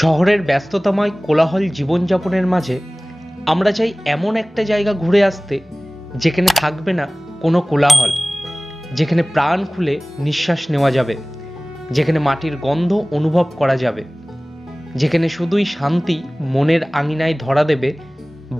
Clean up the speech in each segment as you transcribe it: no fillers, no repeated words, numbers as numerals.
শহরের ব্যস্ততাময় কোলাহল জীবনযাপনের মাঝে আমরা চাই এমন একটা জায়গা ঘুরে আসতে যেখানে থাকবে না কোনো কোলাহল, যেখানে প্রাণ খুলে নিঃশ্বাস নেওয়া যাবে, যেখানে মাটির গন্ধ অনুভব করা যাবে, যেখানে শুধুই শান্তি মনের আঙিনায় ধরা দেবে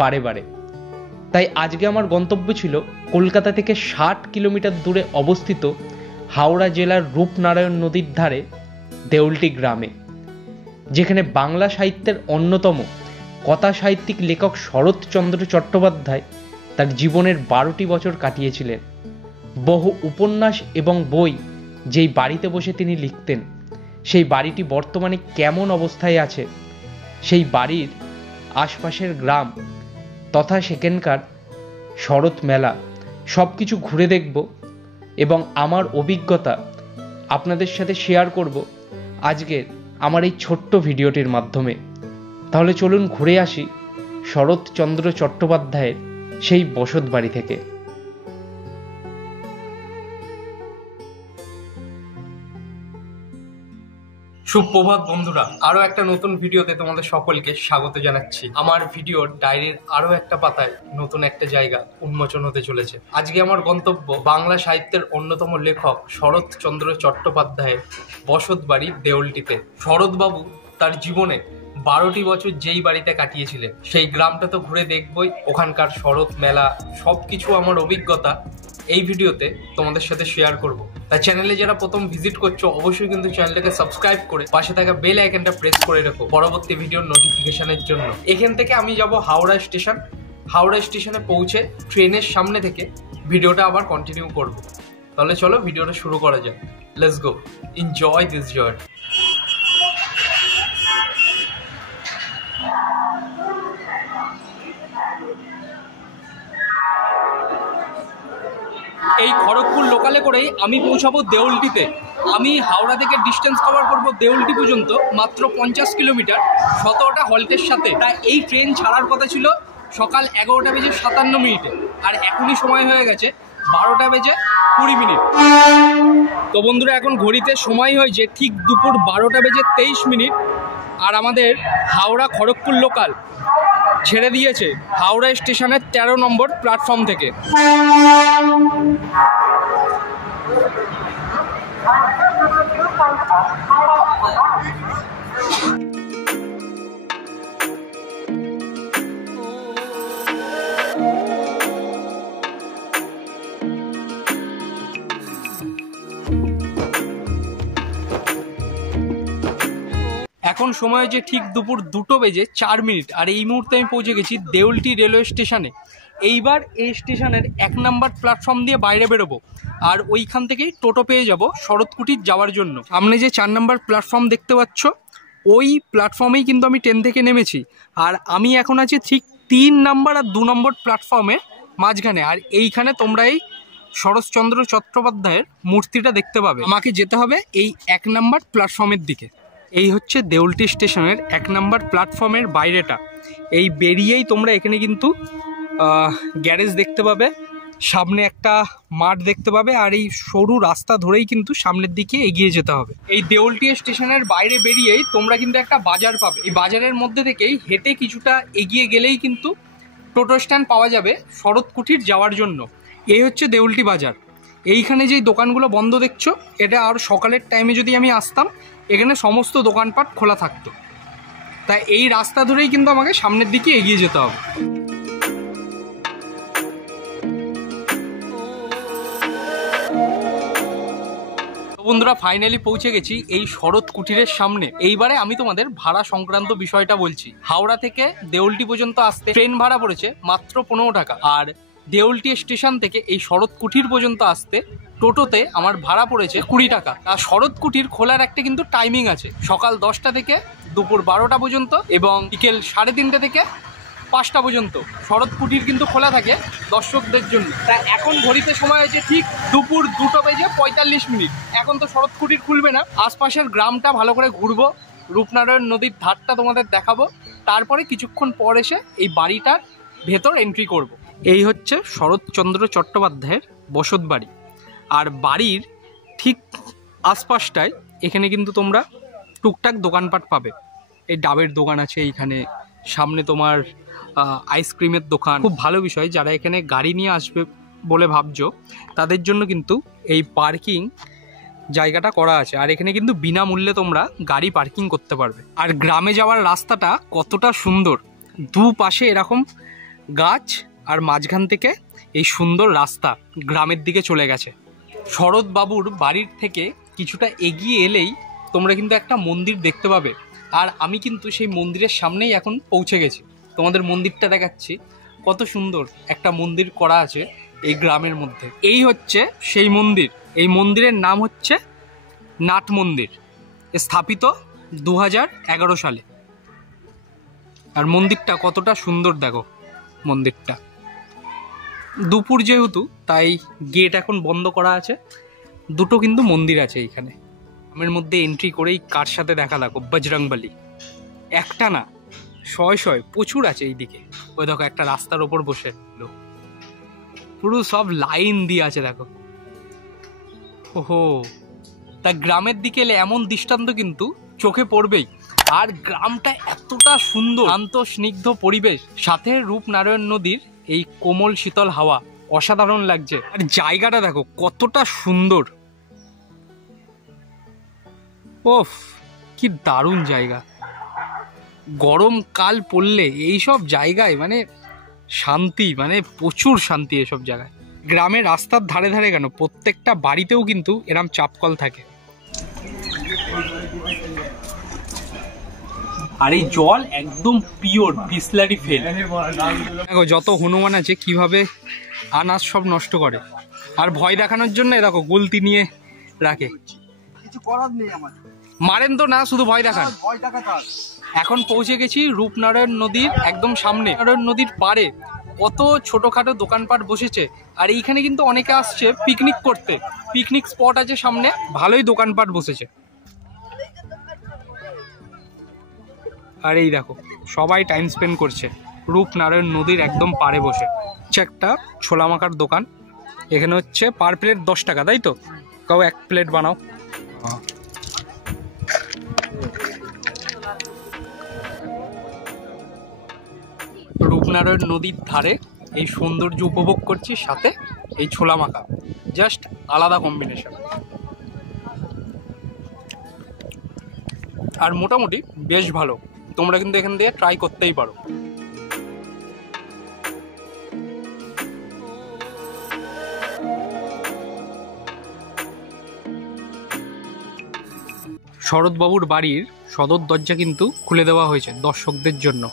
বারে বারে। তাই আজকে আমার গন্তব্য ছিল কলকাতা থেকে 60 কিলোমিটার দূরে অবস্থিত হাওড়া জেলার রূপনারায়ণ নদীর ধারে দেউলটি গ্রামে, যেখানে বাংলা সাহিত্যের অন্যতম কথা সাহিত্যিক লেখক শরৎচন্দ্র চট্টোপাধ্যায় তার জীবনের 12টি বছর কাটিয়েছিলেন। বহু উপন্যাস এবং বই যেই বাড়িতে বসে তিনি লিখতেন, সেই বাড়িটি বর্তমানে কেমন অবস্থায় আছে, সেই বাড়ির আশপাশের গ্রাম তথা সেখানকার শরৎ মেলা সব কিছু ঘুরে দেখব এবং আমার অভিজ্ঞতা আপনাদের সাথে শেয়ার করব আজকের আমার এই ছোট্ট ভিডিওটির মাধ্যমে। তাহলে চলুন ঘুরে আসি শরৎচন্দ্র চট্টোপাধ্যায়ের সেই বসত বাড়ি থেকে। সুপ্রভাত বন্ধুরা, আরো একটা নতুন ভিডিওতে তোমাদের সকলকে স্বাগত জানাচ্ছি। আমার ভিডিওর ডায়েরির আরো একটা পাতায় নতুন একটা জায়গা উন্মোচন হতে চলেছে। আজকে আমার গন্তব্য বাংলা সাহিত্যের অন্যতম লেখক শরৎচন্দ্র চট্টোপাধ্যায়ের বসত বাড়ি দেউলটিতে। শরৎবাবু তার জীবনে 12টি বছর যেই বাড়িতে কাটিয়েছিলেন, সেই গ্রামটা তো ঘুরে দেখবই, ওখানকার শরৎ মেলা সবকিছু আমার অভিজ্ঞতা এই ভিডিওতে তোমাদের সাথে শেয়ার করব। তাই চ্যানেলে যারা প্রথম ভিজিট করছো অবশ্যই কিন্তু চ্যানেলটাকে সাবস্ক্রাইব করে পাশে থাকা বেল আইকনটা প্রেস করে রাখো পরবর্তী ভিডিওর নোটিফিকেশনের জন্য। এখান থেকে আমি যাব হাওড়া স্টেশন। হাওড়া স্টেশনে পৌঁছে ট্রেনের সামনে থেকে ভিডিওটা আবার কন্টিনিউ করব। তাহলে চলো ভিডিওটা শুরু করা যাক। Let's go, enjoy this journey. এই খড়গপুর লোকালে করেই আমি পৌঁছাবো দেউলটিতে। আমি হাওড়া থেকে ডিস্টেন্স কভার করব দেউলটি পর্যন্ত মাত্র 50 কিলোমিটার, 17টা হল্টের সাথে। তাই এই ট্রেন ছাড়ার কথা ছিল সকাল 11টা বেজে 57 মিনিটে, আর এখনই সময় হয়ে গেছে 12টা বেজে 20 মিনিট। তো বন্ধুরা, এখন ঘড়িতে সময় হয়েছে ঠিক দুপুর 12টা বেজে 23 মিনিট, আর আমাদের হাওড়া খড়গপুর লোকাল ছেড়ে দিয়েছে হাওড়া স্টেশনের 13 নম্বর প্ল্যাটফর্ম থেকে। এখন সময় হয়েছে ঠিক দুপুর 2টো বেজে 4 মিনিট, আর এই মুহূর্তে আমি পৌঁছে গেছি দেউলটি রেলওয়ে স্টেশনে। এইবার এই স্টেশনের 1 নম্বর প্ল্যাটফর্ম দিয়ে বাইরে বেরোবো, আর ওইখান থেকেই টোটো পেয়ে যাব শরৎকুটির যাওয়ার জন্য। সামনে যে 4 নম্বর প্ল্যাটফর্ম দেখতে পাচ্ছ, ওই প্ল্যাটফর্মেই কিন্তু আমি ট্রেন থেকে নেমেছি, আর আমি এখন আছি ঠিক 3 নম্বর আর 2 নম্বর প্ল্যাটফর্মের মাঝখানে। আর এইখানে তোমরা এই শরৎচন্দ্র চট্টোপাধ্যায়ের মূর্তিটা দেখতে পাবে। আমাকে যেতে হবে এই 1 নম্বর প্ল্যাটফর্মের দিকে। এই হচ্ছে দেউলটি স্টেশনের 1 নম্বর প্ল্যাটফর্মের বাইরেটা। এই বেরিয়েই তোমরা এখানে কিন্তু গ্যারেজ দেখতে পাবে, সামনে একটা মাঠ দেখতে পাবে, আর এই সরু রাস্তা ধরেই কিন্তু সামনের দিকে এগিয়ে যেতে হবে। এই দেউলটি স্টেশনের বাইরে বেরিয়েই তোমরা কিন্তু একটা বাজার পাবে। এই বাজারের মধ্যে থেকেই হেঁটে কিছুটা এগিয়ে গেলেই কিন্তু টোটো স্ট্যান্ড পাওয়া যাবে শরৎকুঠির যাওয়ার জন্য। এই হচ্ছে দেউলটি বাজার। এইখানে যেই দোকানগুলো বন্ধ দেখছো, এটা আর সকালের টাইমে যদি আমি আসতাম এখানে সমস্ত দোকানপাট খোলা থাকতো। তাই এই রাস্তা ধরেই কিন্তু আমাকে সামনের দিকে এগিয়ে যেতে হবে। বন্ধুরা, ফাইনালি পৌঁছে গেছি এই শরৎ কুটিরের সামনে। এইবারে আমি তোমাদের ভাড়া সংক্রান্ত বিষয়টা বলছি। হাওড়া থেকে দেউলটি পর্যন্ত আসতে ট্রেন ভাড়া পড়েছে মাত্র 15 টাকা, আর দেউলটি স্টেশন থেকে এই শরৎ কুটির পর্যন্ত আসতে টোটোতে আমার ভাড়া পড়েছে 20 টাকা। আর শরৎ কুটির খোলার একটা কিন্তু টাইমিং আছে, সকাল 10টা থেকে দুপুর 12টা পর্যন্ত এবং বিকেল 3:30 থেকে 5টা পর্যন্ত শরৎ কুটির কিন্তু খোলা থাকে দর্শকদের জন্য। তাই এখন ঘড়িতে সময় হয়েছে ঠিক দুপুর 2টো বেজে 45 মিনিট। এখন তো শরৎ কুটির খুলবে না, আশপাশের গ্রামটা ভালো করে ঘুরবো, রূপনারায়ণ নদীর ধারটা তোমাদের দেখাবো, তারপরে কিছুক্ষণ পর এসে এই বাড়িটার ভেতর এন্ট্রি করব। এই হচ্ছে শরৎচন্দ্র চট্টোপাধ্যায়ের বসত বাড়ি, আর বাড়ির ঠিক আশপাশটায় এখানে কিন্তু তোমরা টুকটাক দোকানপাট পাবে। এই ডাবের দোকান আছে এইখানে, সামনে তোমার আইসক্রিমের দোকান। খুব ভালো বিষয়, যারা এখানে গাড়ি নিয়ে আসবে বলে ভাবছো তাদের জন্য কিন্তু এই পার্কিং জায়গাটা করা আছে। আর এখানে কিন্তু বিনামূল্যে তোমরা গাড়ি পার্কিং করতে পারবে। আর গ্রামে যাওয়ার রাস্তাটা কতটা সুন্দর, দুপাশে এরকম গাছ আর মাঝখান থেকে এই সুন্দর রাস্তা গ্রামের দিকে চলে গেছে। শরৎবাবুর বাড়ির থেকে কিছুটা এগিয়ে এলেই তোমরা কিন্তু একটা মন্দির দেখতে পাবে। আর আমি কিন্তু সেই মন্দিরের সামনেই এখন পৌঁছে গেছি, তোমাদের মন্দিরটা দেখাচ্ছি। কত সুন্দর একটা মন্দির করা আছে এই গ্রামের মধ্যে। এই হচ্ছে সেই মন্দির। এই মন্দিরের নাম হচ্ছে নাট মন্দির, স্থাপিত 2011 সালে। আর মন্দিরটা কতটা সুন্দর দেখো। মন্দিরটা দুপুর যেহেতু, তাই গেট এখন বন্ধ করা আছে। দুটো কিন্তু মন্দির আছে এইখানে। গ্রামের মধ্যে এন্ট্রি করেই কার সাথে দেখা দেখো, বজরংবলী। একটা না, শয় শয় প্রচুর আছে এইদিকে। ওই দেখো একটা রাস্তার ওপর বসে পুরো সব লাইন দিয়ে আছে দেখো। ওহো, তা গ্রামের দিকে এলে এমন দৃষ্টান্ত কিন্তু চোখে পড়বেই। আর গ্রামটা এতটা সুন্দর, শান্ত স্নিগ্ধ পরিবেশ, সাথে রূপনারায়ণ নদীর এই কোমল শীতল হাওয়া, অসাধারণ লাগছে। আর জায়গাটা দেখো কতটা সুন্দর। ওফ, কি দারুণ জায়গা। গরমকাল পড়লে এইসব জায়গায় মানে শান্তি, মানে প্রচুর শান্তি এসব জায়গায়। গ্রামের রাস্তার ধারে ধারে কেন, প্রত্যেকটা বাড়িতেও কিন্তু এরম চাপকল থাকে। আর এই জল একদম পিওর বিসলারি ফেল। দেখো যত হনুমান আছে কিভাবে আনাজ সব নষ্ট করে। আর ভয় দেখানোর জন্য দেখো গলতি নিয়ে রাখে। কিছু করার নেই, আমাদের মারেন তো না, শুধু ভয় দেখান। এখন পৌঁছে গেছি রূপনারায়ণ নদীর একদম সামনে। নারায়ণ নদীর পাড়ে কত ছোটখাটো দোকানপাট বসেছে। আর এইখানে কিন্তু অনেকে আসছে পিকনিক করতে। পিকনিক স্পট আছে সামনে, ভালোই দোকানপাট বসেছে। আর এই দেখো সবাই টাইম স্পেন্ড করছে রূপনারায়ণ নদীর একদম পাড়ে বসে। হচ্ছে একটা ছোলা মাখার দোকান। এখানে হচ্ছে পার প্লেট 10 টাকা, তাই তো? কাউ এক প্লেট বানাও। রূপনারায়ণ নদীর ধারে এই সৌন্দর্য উপভোগ করছি, সাথে এই ছোলা মাখা, জাস্ট আলাদা কম্বিনেশন। আর মোটামুটি বেশ ভালো, তোমরা কিন্তু এখান থেকে ট্রাই করতেই পারো। শরৎবাবুর বাড়ির সদর দরজা কিন্তু খুলে দেওয়া হয়েছে দর্শকদের জন্য।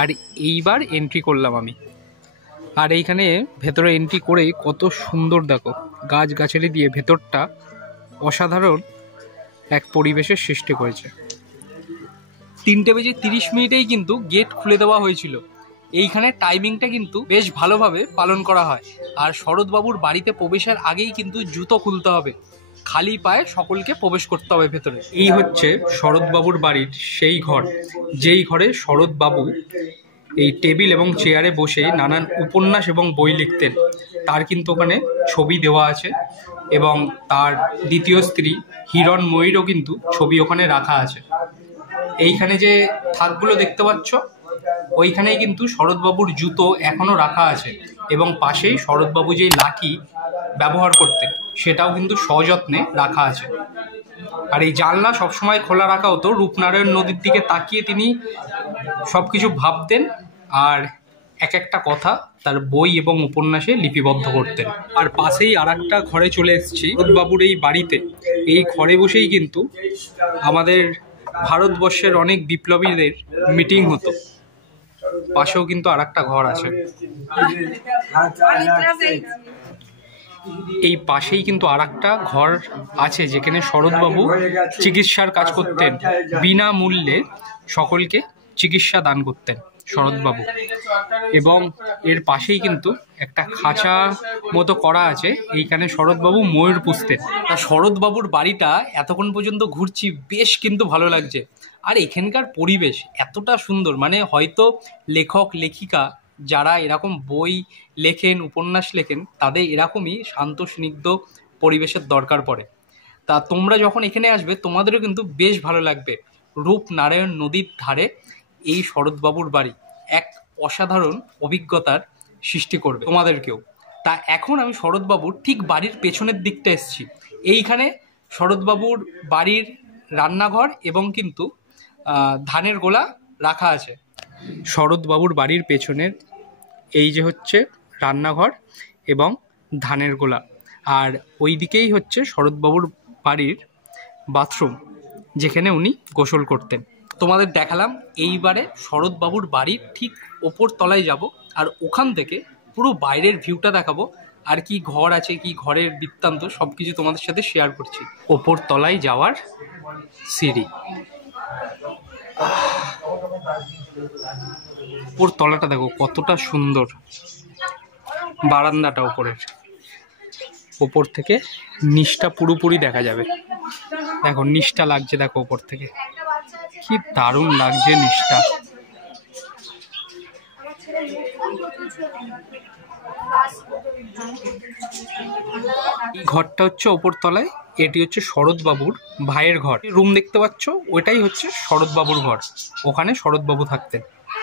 আর এইবার এন্ট্রি করলাম আমি। আর এইখানে ভেতরে এন্ট্রি করেই কত সুন্দর দেখো, গাছগাছালি দিয়ে ভেতরটা অসাধারণ এক পরিবেশের সৃষ্টি করেছে। 3:30 কিন্তু গেট খুলে দেওয়া হয়েছিল। এইখানে টাইমিংটা কিন্তু বেশ ভালোভাবে পালন করা হয়। আর শরৎবাবুর বাড়িতে প্রবেশের আগেই কিন্তু জুতো খুলতে হবে, খালি পায়ে সকলকে প্রবেশ করতে হবে ভেতরে। এই হচ্ছে শরৎবাবুর বাড়ির সেই ঘর, যেই ঘরে শরৎবাবু এই টেবিল এবং চেয়ারে বসে নানান উপন্যাস এবং বই লিখতেন। তার কিন্তু ওখানে ছবি দেওয়া আছে, এবং তার দ্বিতীয় স্ত্রী হিরণময়ীরও কিন্তু ছবি ওখানে রাখা আছে। এইখানে যে থাকগুলো দেখতে পাচ্ছ, ওইখানেই কিন্তু শরৎবাবুর জুতো এখনো রাখা আছে, এবং পাশেই শরৎবাবু যে লাঠি ব্যবহার করতেন সেটাও কিন্তু সযত্নে রাখা আছে। আর এই জানলা সবসময় খোলা রাখা হতো, রূপনারায়ণ নদীর দিকে তাকিয়ে তিনি সবকিছু ভাবতেন আর এক একটা কথা তার বই এবং উপন্যাসে লিপিবদ্ধ করতেন। আর পাশেই আর একটা ঘরে চলে এসেছি, শরৎবাবুর এই বাড়িতে। এই ঘরে বসেই কিন্তু আমাদের ভারতবর্ষের অনেক বিপ্লবীদের মিটিং হতো। পাশেও কিন্তু আর একটা ঘর আছে। এই পাশেই কিন্তু আর একটা ঘর আছে যেখানে শরৎবাবু চিকিৎসার কাজ করতেন, বিনামূল্যে সকলকে চিকিৎসা দান করতেন শরৎবাবু। এবং এর পাশেই কিন্তু একটা খাঁচা মতো করা আছে, এইখানে শরৎবাবু ময়ূর পুষতেন। তা শরৎবাবুর বাড়িটা এতক্ষণ পর্যন্ত ঘুরছি, বেশ কিন্তু ভালো লাগছে। আর এখানকার পরিবেশ এতটা সুন্দর, মানে হয়তো লেখক লেখিকা যারা এরকম বই লেখেন, উপন্যাস লেখেন, তাদের এরকমই শান্ত স্নিগ্ধ পরিবেশের দরকার পড়ে। তা তোমরা যখন এখানে আসবে তোমাদেরও কিন্তু বেশ ভালো লাগবে। রূপনারায়ণ নদীর ধারে এই শরৎবাবুর বাড়ি এক অসাধারণ অভিজ্ঞতার সৃষ্টি করবে তোমাদেরকেও। তা এখন আমি শরৎবাবুর ঠিক বাড়ির পেছনের দিকটা এসেছি। এইখানে শরৎবাবুর বাড়ির রান্নাঘর এবং কিন্তু ধানের গোলা রাখা আছে। শরৎবাবুর বাড়ির পেছনের এই যে হচ্ছে রান্নাঘর এবং ধানের গোলা, আর ওই দিকেই হচ্ছে শরৎবাবুর বাড়ির বাথরুম, যেখানে উনি গোসল করতেন। তোমাদের দেখালাম। এইবারে শরৎবাবুর বাড়ির ঠিক ওপর তলায় যাব, আর ওখান থেকে পুরো বাইরের ভিউটা দেখাবো, আর কি ঘর আছে, কি ঘরের বৃত্তান্ত সব কিছু তোমাদের সাথে শেয়ার করছি। ওপর তলায় যাওয়ার সিঁড়ি, ওপর তলাটা দেখো কতটা সুন্দর, বারান্দাটা ওপরের, ওপর থেকে নিচটা পুরোপুরি দেখা যাবে। দেখো নিচটা লাগছে, দেখো ওপর থেকে কি দারুণ লাগছে নিচটা। এই ঘরটা হচ্ছে ওপর তলায়, এটি হচ্ছে শরৎবাবুর ভাইয়ের ঘর। রুম দেখতে পাচ্ছ, ওইটাই হচ্ছে শরৎবাবুর ঘর, ওখানে শরৎবাবু থাকতেন।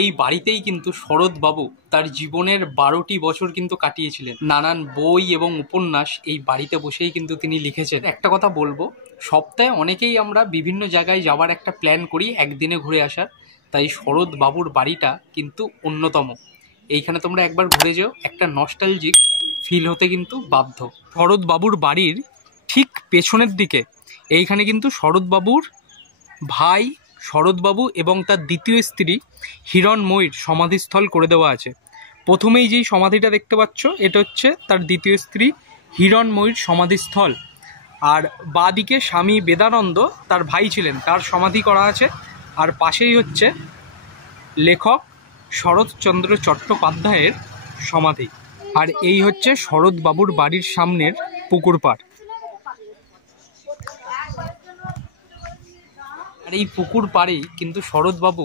এই বাড়িতেই কিন্তু শরৎবাবু তার জীবনের 12টি বছর কিন্তু কাটিয়েছিলেন। নানান বই এবং উপন্যাস এই বাড়িতে বসেই কিন্তু তিনি লিখেছেন। একটা কথা বলবো, সপ্তাহে অনেকেই আমরা বিভিন্ন জায়গায় যাওয়ার একটা প্ল্যান করি একদিনে ঘুরে আসার, তাই শরৎবাবুর বাড়িটা কিন্তু অন্যতম। এইখানে তোমরা একবার ঘুরে যেও, একটা নস্টালজিক ফিল হতে কিন্তু বাধ্য। শরৎবাবুর বাড়ির ঠিক পেছনের দিকে এইখানে কিন্তু শরৎবাবুর ভাই শরৎবাবু এবং তার দ্বিতীয় স্ত্রী হিরণময়ীর সমাধিস্থল করে দেওয়া আছে। প্রথমেই যেই সমাধিটা দেখতে পাচ্ছ, এটা হচ্ছে তার দ্বিতীয় স্ত্রী হিরণময়ীর সমাধিস্থল, আর বাঁদিকে স্বামী বেদানন্দ তার ভাই ছিলেন, তার সমাধি করা আছে। আর পাশেই হচ্ছে লেখক শরৎচন্দ্র চট্টোপাধ্যায়ের সমাধি। আর এই হচ্ছে শরৎবাবুর বাড়ির সামনের পুকুর পাড়। আর এই পুকুর পাড়েই কিন্তু শরৎবাবু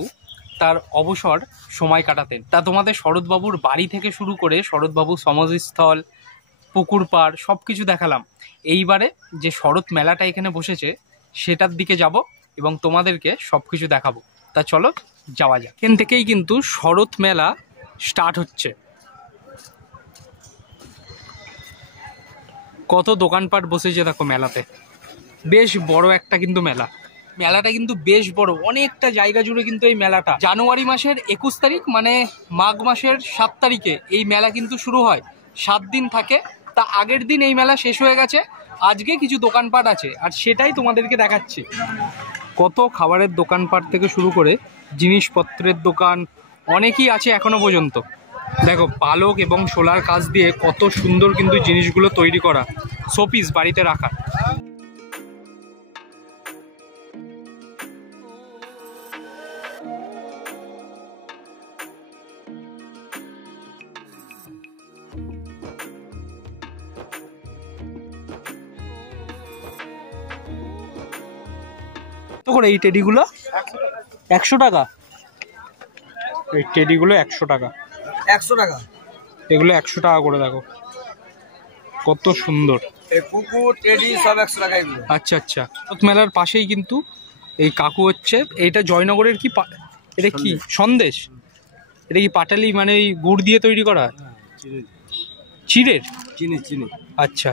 তার অবসর সময় কাটাতেন। তা তোমাদের শরৎবাবুর বাড়ি থেকে শুরু করে শরৎবাবু সমাধিস্থল, পুকুর পাড় সব কিছু দেখালাম। এইবারে যে শরৎ মেলাটা এখানে বসেছে সেটার দিকে যাব এবং তোমাদেরকে সব কিছু দেখাবো। তা চলো যাওয়া যাক। এখান থেকেই কিন্তু শরৎ মেলা স্টার্ট হচ্ছে। কত দোকানপাট বসেছে দেখো মেলাতে, বেশ বড় একটা কিন্তু মেলা। মেলাটা কিন্তু বেশ বড়, অনেকটা জায়গা জুড়ে কিন্তু এই মেলাটা। জানুয়ারি মাসের 21 তারিখ মানে মাঘ মাসের 7 তারিখে এই মেলা কিন্তু শুরু হয়, 7 দিন থাকে। তা আগের দিন এই মেলা শেষ হয়ে গেছে, আজকে কিছু দোকানপাট আছে আর সেটাই তোমাদেরকে দেখাচ্ছি। কত খাবারের দোকানপাট থেকে শুরু করে জিনিসপত্রের দোকান অনেকই আছে এখনো পর্যন্ত। দেখো পালক এবং শোলার কাজ দিয়ে কত সুন্দর কিন্তু জিনিসগুলো তৈরি করা, শোপিস বাড়িতে রাখা। তো করে এই টেডিগুলো 100 টাকা, এই টেডিগুলো 100 টাকা, 100 টাকা এগুলো 100 টাকা করে। দেখো কত সুন্দর, এই পুকুর টেডি সব 100 টাকা এগুলো। আচ্ছা আচ্ছা। মেলার পাশেই কিন্তু এই কাকু হচ্ছে, এইটা জয়নগরের কি এটা কি সন্দেশ, এটা কি পাটালি মানে এই গুড় দিয়ে তৈরি করা, চিড়ের চিনি চিনি। আচ্ছা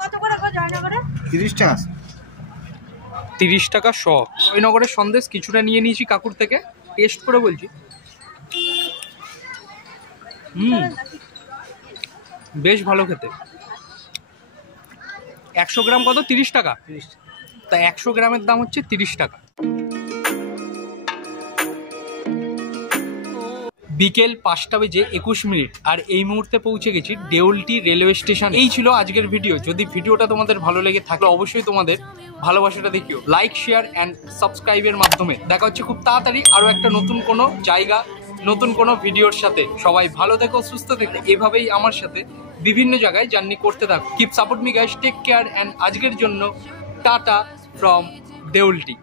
কত করে জয়নগরে? 30 টাকা। 30 টাকা শ। জয়নগরের সন্দেশ কিছুটা নিয়ে নিয়েছি কাকুর থেকে, টেস্ট করে বলছি। বেশ ভালো খেতে। 100 গ্রাম কত? 30 টাকা। তা 100 গ্রামের দাম হচ্ছে 30 টাকা। বিকেল 5টা বেজে 21 মিনিট আর এই মুহূর্তে পৌঁছে গেছি দেউলটি রেলওয়ে স্টেশন। এই ছিল আজকের ভিডিও। যদি ভিডিওটা তোমাদের ভালো লেগে থাকলে অবশ্যই তোমাদের ভালোবাসাটা দেখিও লাইক, শেয়ার অ্যান্ড সাবস্ক্রাইবের মাধ্যমে। দেখা হচ্ছে খুব তাড়াতাড়ি আরও একটা নতুন কোনো জায়গা, নতুন কোনো ভিডিওর সাথে। সবাই ভালো থেকো, সুস্থ থেকো, এভাবেই আমার সাথে বিভিন্ন জায়গায় জার্নি করতে থাকো। Keep support me guys, take care and আজকের জন্য টাটা ফ্রম দেউলটি।